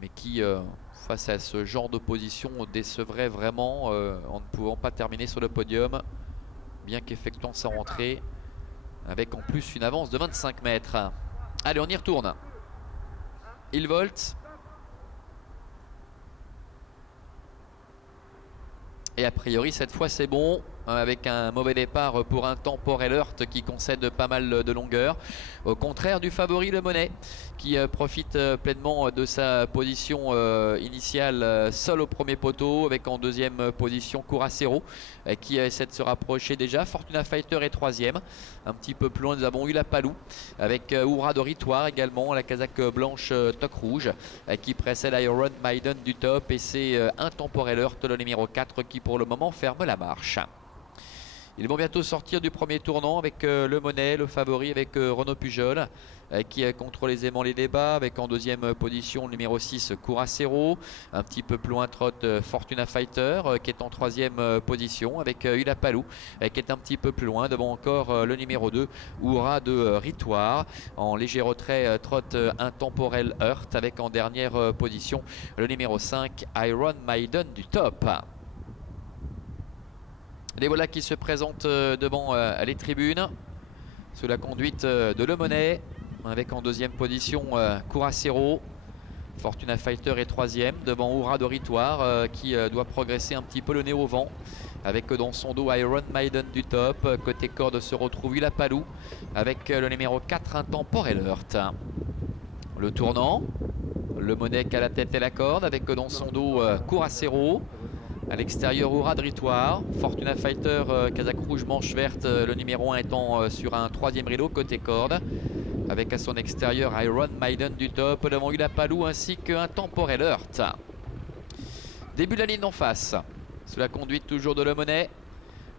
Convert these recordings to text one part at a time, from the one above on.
mais qui, face à ce genre d'opposition, décevrait vraiment en ne pouvant pas terminer sur le podium, bien qu'effectuant sa rentrée, avec en plus une avance de 25 mètres. Allez, on y retourne. Il volte. Et a priori, cette fois, c'est bon. Avec un mauvais départ pour un Temporel Heurt qui concède pas mal de longueur. Au contraire du favori Le Monet, qui profite pleinement de sa position initiale seul au premier poteau, avec en deuxième position Curacero qui essaie de se rapprocher déjà. Fortuna Fighter est troisième. Un petit peu plus loin, nous avons eu la Palou avec Oura Doritoire également, la casaque blanche toque rouge qui précède Iron Maiden du top, et c'est un Temporel Heurt, le numéro 4, qui pour le moment ferme la marche. Ils vont bientôt sortir du premier tournant avec Le Monet, le favori, avec Renaud Pujol qui contrôle aisément les débats, avec en deuxième position le numéro 6 Curacero. Un petit peu plus loin trotte Fortuna Fighter qui est en troisième position, avec Ulapalou qui est un petit peu plus loin, devant encore le numéro 2 Oura de Ritoire. En léger retrait trotte un Temporel Heurt, avec en dernière position le numéro 5 Iron Maiden du top. Les voilà qui se présentent devant les tribunes, sous la conduite de Le Monet, avec en deuxième position Curacero. Fortuna Fighter est troisième, devant Oura Doritoire qui doit progresser un petit peu le nez au vent, avec dans son dos Iron Maiden du top. Côté corde se retrouve Ulapalou, avec le numéro 4, un Temporel Heurt. Le tournant, Le Monet qui a la tête et la corde, avec dans son dos Curacero. À l'extérieur, Oura Doritoire. Fortuna Fighter, casaque rouge, manche verte, le numéro 1 étant sur un troisième rideau côté corde. Avec à son extérieur Iron Maiden du top, devant Ulapalou ainsi qu'un Temporel Heurt. Début de la ligne d'en face, sous la conduite toujours de Le Monet.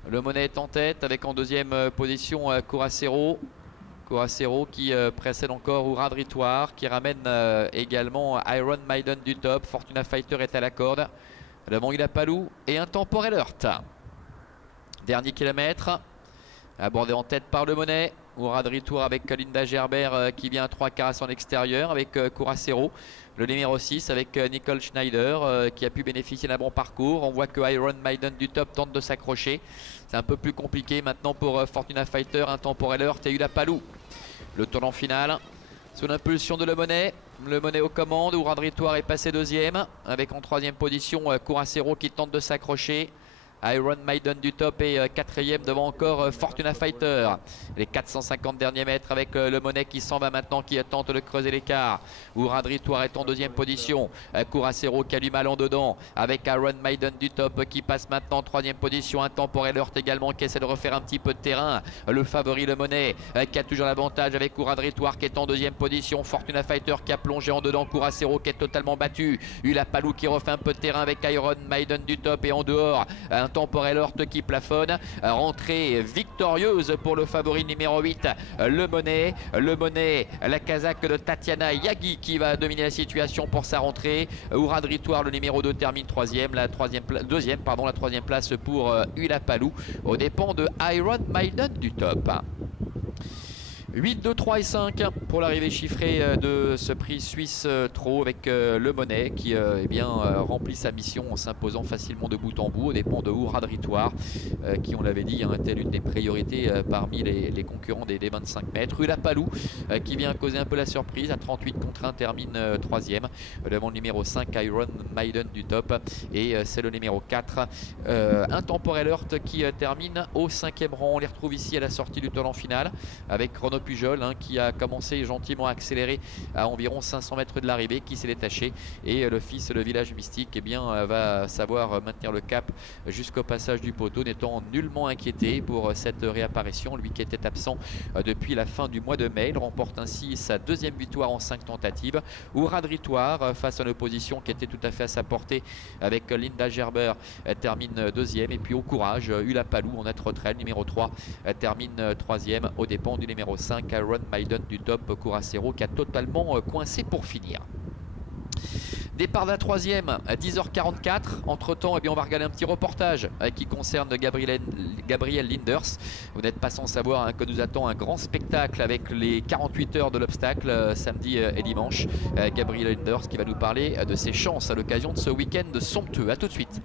Le Monet est en tête, avec en deuxième position Curacero. Curacero qui précède encore Oura Doritoire, qui ramène également Iron Maiden du top. Fortuna Fighter est à la corde, devant Ulapalou et un Temporel Heurt. Dernier kilomètre, abordé en tête par Le Monet. Oura Doritoire avec Linda Gerber qui vient à 3/4 à son extérieur, avec Curacero. Le numéro 6 avec Nicole Schneider qui a pu bénéficier d'un bon parcours. On voit que Iron Maiden du top tente de s'accrocher. C'est un peu plus compliqué maintenant pour Fortuna Fighter, un Temporel Heurt et Ulapalou. Le tournant final, sous l'impulsion de Le Monet. Le Monet aux commandes. Oura Doritoire est passé deuxième, avec en troisième position Curacero qui tente de s'accrocher. Iron Maiden du top est quatrième, devant encore Fortuna Fighter. Les 450 derniers mètres, avec Le Monet qui s'en va maintenant, qui tente de creuser l'écart. Oura Doritoire est en deuxième position. Curacero qui a du mal en dedans, avec Iron Maiden du top qui passe maintenant en troisième position. Un Temporel Heurt également qui essaie de refaire un petit peu de terrain. Le favori Le Monet qui a toujours l'avantage, avec Oura Doritoire qui est en deuxième position. Fortuna Fighter qui a plongé en dedans. Curacero qui est totalement battu. Ulapalou qui refait un peu de terrain, avec Iron Maiden du top, et en dehors un Temporel Heurt qui plafonne. Rentrée victorieuse pour le favori numéro 8, Le Monet. Le Monet, la casaque de Tatiana Yagi qui va dominer la situation pour sa rentrée. Oura Doritoire, le numéro 2, termine troisième. La troisième place pour Ulapalou, aux dépens de Iron Maiden du top. 8, 2, 3 et 5 pour l'arrivée chiffrée de ce prix suisse Trot, avec Le Monet qui remplit sa mission en s'imposant facilement de bout en bout, aux dépens de Oura Doritoire qui, on l'avait dit, était l'une des priorités parmi les concurrents des 25 mètres. Ulapalou qui vient causer un peu la surprise, à 38 contre 1 termine troisième, devant le numéro 5 Iron Maiden du top, et c'est le numéro 4 un Temporel Heurt qui termine au 5e rang. On les retrouve ici à la sortie du tournant final, avec Renaud Pujol qui a commencé gentiment à accélérer à environ 500 mètres de l'arrivée, qui s'est détaché, et le fils le village mystique va savoir maintenir le cap jusqu'au passage du poteau, n'étant nullement inquiété pour cette réapparition, lui qui était absent depuis la fin du mois de mai. Il remporte ainsi sa deuxième victoire en 5 tentatives. Oura Doritoire, face à une opposition qui était tout à fait à sa portée, avec Linda Gerber, termine deuxième, et puis au courage, Ulapalou en net retrait, numéro 3, termine troisième, aux dépens du numéro 5 Iron Maiden du top, Curacero qui a totalement coincé pour finir. Départ de la troisième à 10h44. Entre temps, on va regarder un petit reportage qui concerne Gabriel Linders. Vous n'êtes pas sans savoir que nous attend un grand spectacle avec les 48 heures de l'obstacle samedi et dimanche. Gabriel Linders qui va nous parler de ses chances à l'occasion de ce week-end somptueux. A tout de suite.